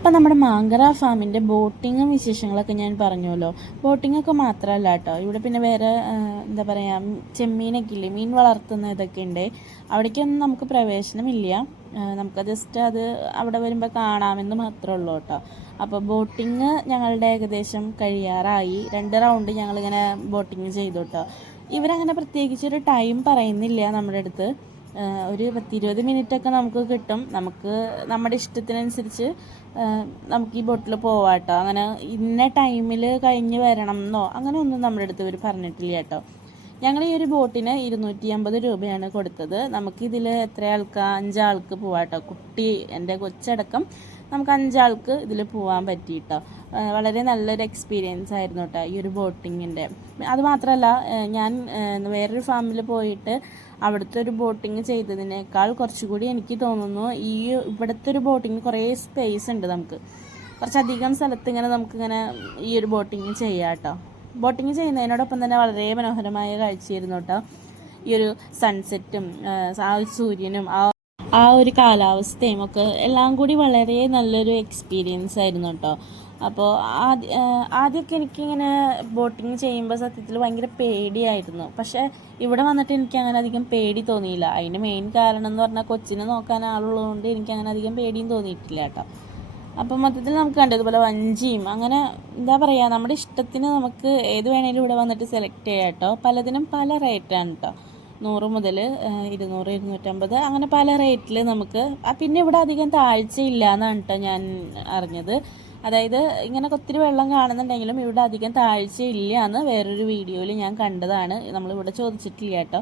അപ്പം നമ്മുടെ മാങ്കറ ഫാമിൻ്റെ ബോട്ടിങ്ങും വിശേഷങ്ങളൊക്കെ ഞാൻ പറഞ്ഞല്ലോ. ബോട്ടിങ്ങൊക്കെ മാത്രമല്ല കേട്ടോ, ഇവിടെ പിന്നെ വേറെ എന്താ പറയുക, ചെമ്മീനൊക്കെ ഇല്ലേ, മീൻ വളർത്തുന്ന ഇതൊക്കെ ഉണ്ട്. അവിടേക്കൊന്നും നമുക്ക് പ്രവേശനമില്ല. നമുക്ക് ജസ്റ്റ് അത് അവിടെ വരുമ്പോൾ കാണാമെന്ന് മാത്രമേ ഉള്ളൂ കേട്ടോ. അപ്പോൾ ബോട്ടിങ് ഞങ്ങളുടെ ഏകദേശം കഴിയാറായി. 2 റൗണ്ട് ഞങ്ങളിങ്ങനെ ബോട്ടിങ് ചെയ്തു കേട്ടോ. ഇവരങ്ങനെ പ്രത്യേകിച്ചൊരു ടൈം പറയുന്നില്ല നമ്മുടെ അടുത്ത്. ഒരു 10-20 മിനിറ്റൊക്കെ നമുക്ക് കിട്ടും. നമുക്ക് നമ്മുടെ ഇഷ്ടത്തിനനുസരിച്ച് നമുക്ക് ഈ ബോട്ടിൽ പോവാം കേട്ടോ. അങ്ങനെ ഇന്ന ടൈമിൽ കഴിഞ്ഞ് വരണം എന്നോ അങ്ങനെ ഒന്നും നമ്മുടെ അടുത്ത് ഇവർ പറഞ്ഞിട്ടില്ല കേട്ടോ. ഞങ്ങൾ ഈ ഒരു ബോട്ടിന് 250 രൂപയാണ് കൊടുത്തത്. നമുക്കിതിൽ എത്ര ആൾക്ക്, 5 ആൾക്ക് പോവാം കേട്ടോ. കുട്ടി, എൻ്റെ കൊച്ചടക്കം നമുക്ക് 5 ആൾക്ക് ഇതിൽ പോകാൻ പറ്റി കേട്ടോ. വളരെ നല്ലൊരു എക്സ്പീരിയൻസ് ആയിരുന്നു കേട്ടോ ഈ ഒരു ബോട്ടിങ്ങിൻ്റെ. അതുമാത്രമല്ല, ഞാൻ വേറൊരു ഫാമിൽ പോയിട്ട് അവിടുത്തെ ഒരു ബോട്ടിങ് ചെയ്തതിനേക്കാൾ കുറച്ചുകൂടി എനിക്ക് തോന്നുന്നു ഇവിടുത്തെ ഒരു ബോട്ടിങ് കുറേ സ്പേസ് ഉണ്ട്. നമുക്ക് കുറച്ചധികം സ്ഥലത്ത് ഇങ്ങനെ നമുക്കിങ്ങനെ ഈ ഒരു ബോട്ടിങ് ചെയ്യാം കേട്ടോ. ബോട്ടിങ് ചെയ്യുന്നതിനോടൊപ്പം തന്നെ വളരെ മനോഹരമായ കാഴ്ചയായിരുന്നു കേട്ടോ. ഈ ഒരു സൺസെറ്റും ആ ഒരു സൂര്യനും ആ ഒരു കാലാവസ്ഥയും ഒക്കെ എല്ലാം കൂടി വളരെ നല്ലൊരു എക്സ്പീരിയൻസ് ആയിരുന്നു കേട്ടോ. അപ്പോൾ ആദ്യമൊക്കെ എനിക്കിങ്ങനെ ബോട്ടിങ് ചെയ്യുമ്പോൾ സത്യത്തിൽ ഭയങ്കര പേടിയായിരുന്നു. പക്ഷേ ഇവിടെ വന്നിട്ട് എനിക്ക് അങ്ങനെ അധികം പേടി തോന്നിയില്ല. അതിൻ്റെ മെയിൻ കാരണം എന്ന് പറഞ്ഞാൽ കൊച്ചിനെ നോക്കാൻ ആളുള്ളതുകൊണ്ട് എനിക്ക് അങ്ങനെ അധികം പേടിയും തോന്നിയിട്ടില്ല കേട്ടോ. അപ്പം മൊത്തത്തിൽ നമുക്ക് കണ്ടതുപോലെ വഞ്ചിയും അങ്ങനെ എന്താ പറയുക, നമ്മുടെ ഇഷ്ടത്തിന് നമുക്ക് ഏത് വേണേലും ഇവിടെ വന്നിട്ട് സെലക്ട് ചെയ്യാം കേട്ടോ. പലതിനും പല റേറ്റാണ് കേട്ടോ. 100 മുതൽ 200, 250 അങ്ങനെ പല റേറ്റിൽ നമുക്ക്. പിന്നെ ഇവിടെ അധികം താഴ്ചയില്ല എന്നാണ് കേട്ടോ ഞാൻ അറിഞ്ഞത്. അതായത് ഇങ്ങനെ ഒത്തിരി വെള്ളം കാണുന്നുണ്ടെങ്കിലും ഇവിടെ അധികം താഴ്ചയില്ല എന്ന് വേറൊരു വീഡിയോയിൽ ഞാൻ കണ്ടതാണ്. നമ്മളിവിടെ ചോദിച്ചിട്ടില്ല കേട്ടോ.